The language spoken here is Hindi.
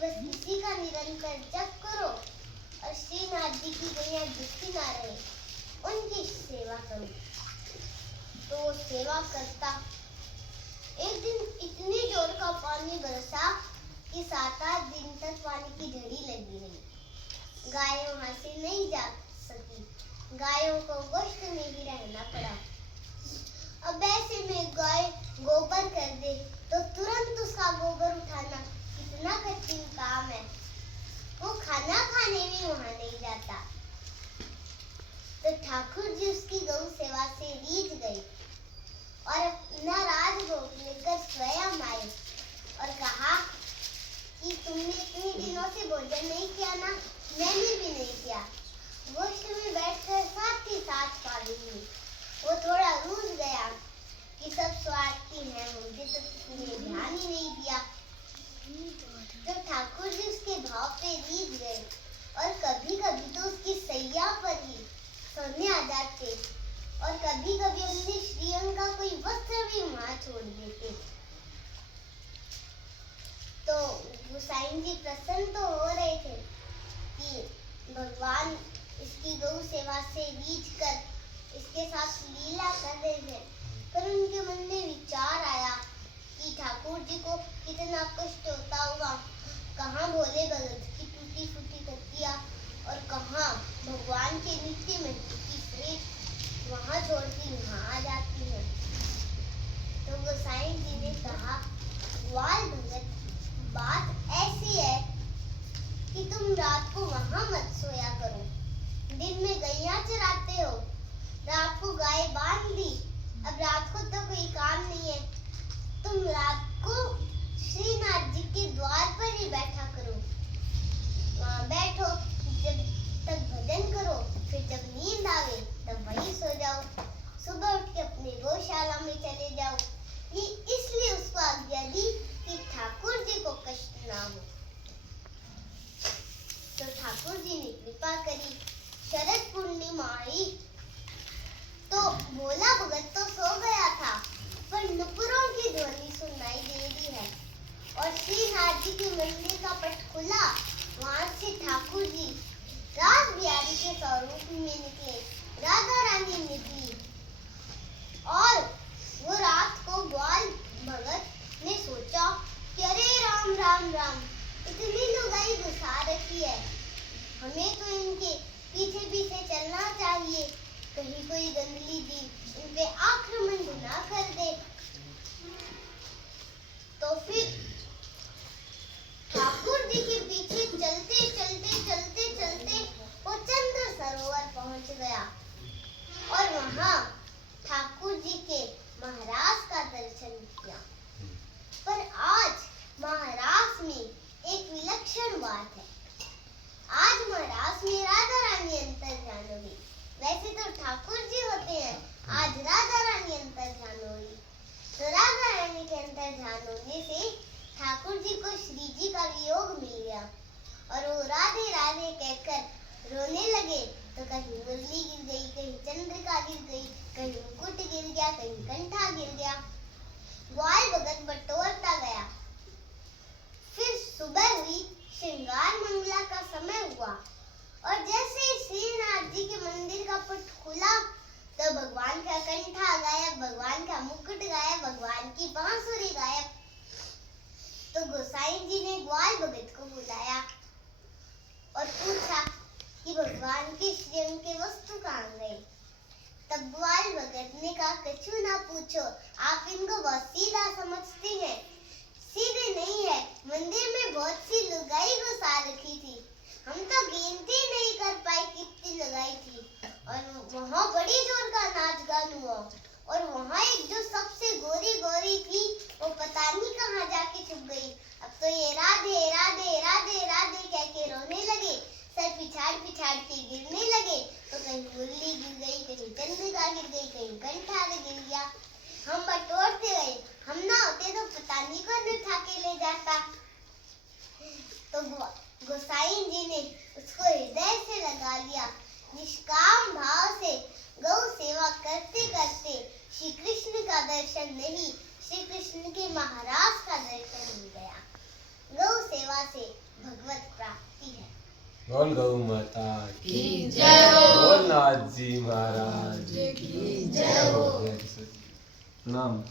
बस किसी का निरंतर जप करो और श्रीनाथ जी की गैया दुखी ना रहे, उनकी सेवा करो। तो वो सेवा करता। एक दिन इतनी जोर का पानी बरसा कि 7-8 दिन तक पानी की झड़ी लगी रही। गाय वहां से नहीं जा सकी, गायों को गोश्त में ही रहना पड़ा। अब ऐसे में गाय गोबर कर दे तो तुरंत उसका गोबर उठाना कितना कठिन काम है। वो खाना खाने भी वहां नहीं जाता। तो ठाकुर जी उसकी गौ सेवा से रीझ गए और नाराज गोप लेकर स्वयं आए और कहा कि तुमने इतने दिनों से भोजन नहीं किया ना, मैंने भी नहीं किया। गोश्त में बैठकर साथ ही साथ खा ली। वो थोड़ा रूठ गया कि सब स्वार्थी हैं, मुझे तो किसी ने ध्यान ही नहीं दिया। तो ठाकुर जी उसके भाव पे रीझ गए और कभी कभी तो उसकी सैया पर ही सोने आ जाते और कभी कभी अपने श्रीअंग का कोई वस्त्र भी वहां छोड़ देते। तो गोसाई जी प्रसन्न तो हो रहे थे कि भगवान इसकी गौ सेवा से रीझ कर इसके साथ लीला कर रहे थे, पर उनके मन में विचार आया कि ठाकुर जी को कितना कष्ट होता होगा। कहाँ भोले भगत की टूटी फूटी तकिया और कहाँ भगवान के नित्य में की प्लेट वहां छोड़ती वहां आ जाती है। तो गोसाई जी ने कहा, ग्वाल भगत, बात ऐसी है कि तुम रात को वहां मत सोया करो। दिन में गैया चराते हो, रात को गाय बांध दी, अब रात को तो कोई काम नहीं है। तुम रात को श्रीनाथ जी के द्वार पर ही बैठा करो, वहां बैठो, जब तक भजन करो, फिर जब नींद आवे तब वहीं सो जाओ। सुबह उठ के अपनी गौशाला में चले जाओ। ये इसलिए उसको आज्ञा दी कि ठाकुर जी को कष्ट ना हो। तो ठाकुर जी ने कृपा करी। शरद पूर्णिमा आई तो भोला भगत तो सो गया था, पर नुपुरों की ध्वनि सुनाई दे रही है और श्रीनाथ जी के मंदिर का पट खुला। वहां से ठाकुर जी रास बिहारी के स्वरूप में निकले। राधा रानी निकली और वो रात को ग्वाल भगत ने सोचा कि अरे राम राम राम, इतनी लुगाई घुसा रखी है, हमें तो इनके पीछे पीछे चलना चाहिए, कहीं कोई गंदली दी इन पे आक्रमण ना कर दे। तो फिर ठाकुर जी के पीछे चलते चलते चलते चलते वो चंद्र सरोवर पहुंच गया और वहां ठाकुर जी के महाराज का दर्शन किया। पर आज महाराज में एक विलक्षण बात है। आज महाराज में राधा रानी अंतर्ध्यान हुई। वैसे तो ठाकुर जी होते हैं, आज राधा रानी अंतर्ध्यान हुई। तो राधा रानी के अंतर्ध्यान होने से ठाकुर जी को श्री जी का वियोग मिल गया और वो राधे राधे कहकर रोने लगे। तो कहीं मुरली गिर गई, कहीं चंद्रिका गिर गई, कहीं मुकुट गिर गया, कहीं कंठा गिर गया। ग्वाल भगत बटोरता गया। फिर सुबह हुई, श्रृंगार मंगला का समय हुआ और जैसे ही श्रीनाथ जी के मंदिर का पट खुला तो भगवान का कंठा गायब, भगवान का मुकुट गायब, भगवान की बांसुरी गायब। तो गोसाई जी ने ग्वाल भगत को बुलाया और पूछा कि भगवान के श्रीअंग के वस्तु कहाँ गए। तब ग्वाल भगत ने कहा, कछु ना पूछो, आप इनको बहुत सीधा समझते हैं। सीधे नहीं है, मंदिर में बहुत सी लुगाई घुसा रखी थी, हम तो गिनती नहीं कर पाए कितनी लगाई थी। और वहाँ बड़ी जोर का नाच गान हुआ और वहाँ एक जो सबसे गोरी गोरी थी वो पता नहीं कहाँ जाके छुप गई। अब तो ये राधे राधे राधे राधे कह के रोने लगे, सर पिछाड़ पिछाड़ के गिरने लगे। तो कहीं मुरली गिर गई, कहीं चंद्रिका गिर गई, कहीं कंठा गिर गया। हम बटोरते गए, हम ना होते तो पता नहीं कौन उठा के ले जाता। तो गोसाई जी ने उसको हृदय से लगा लिया। निष्काम भाव से गौ सेवा करते करते श्री कृष्ण का दर्शन नहीं, श्री कृष्ण के महाराज का दर्शन हो गया। गौ सेवा से भगवत प्राप्ति है। बोल गौ माता की जय हो। बोल नाथ जी महाराज की जय हो। प्रणाम।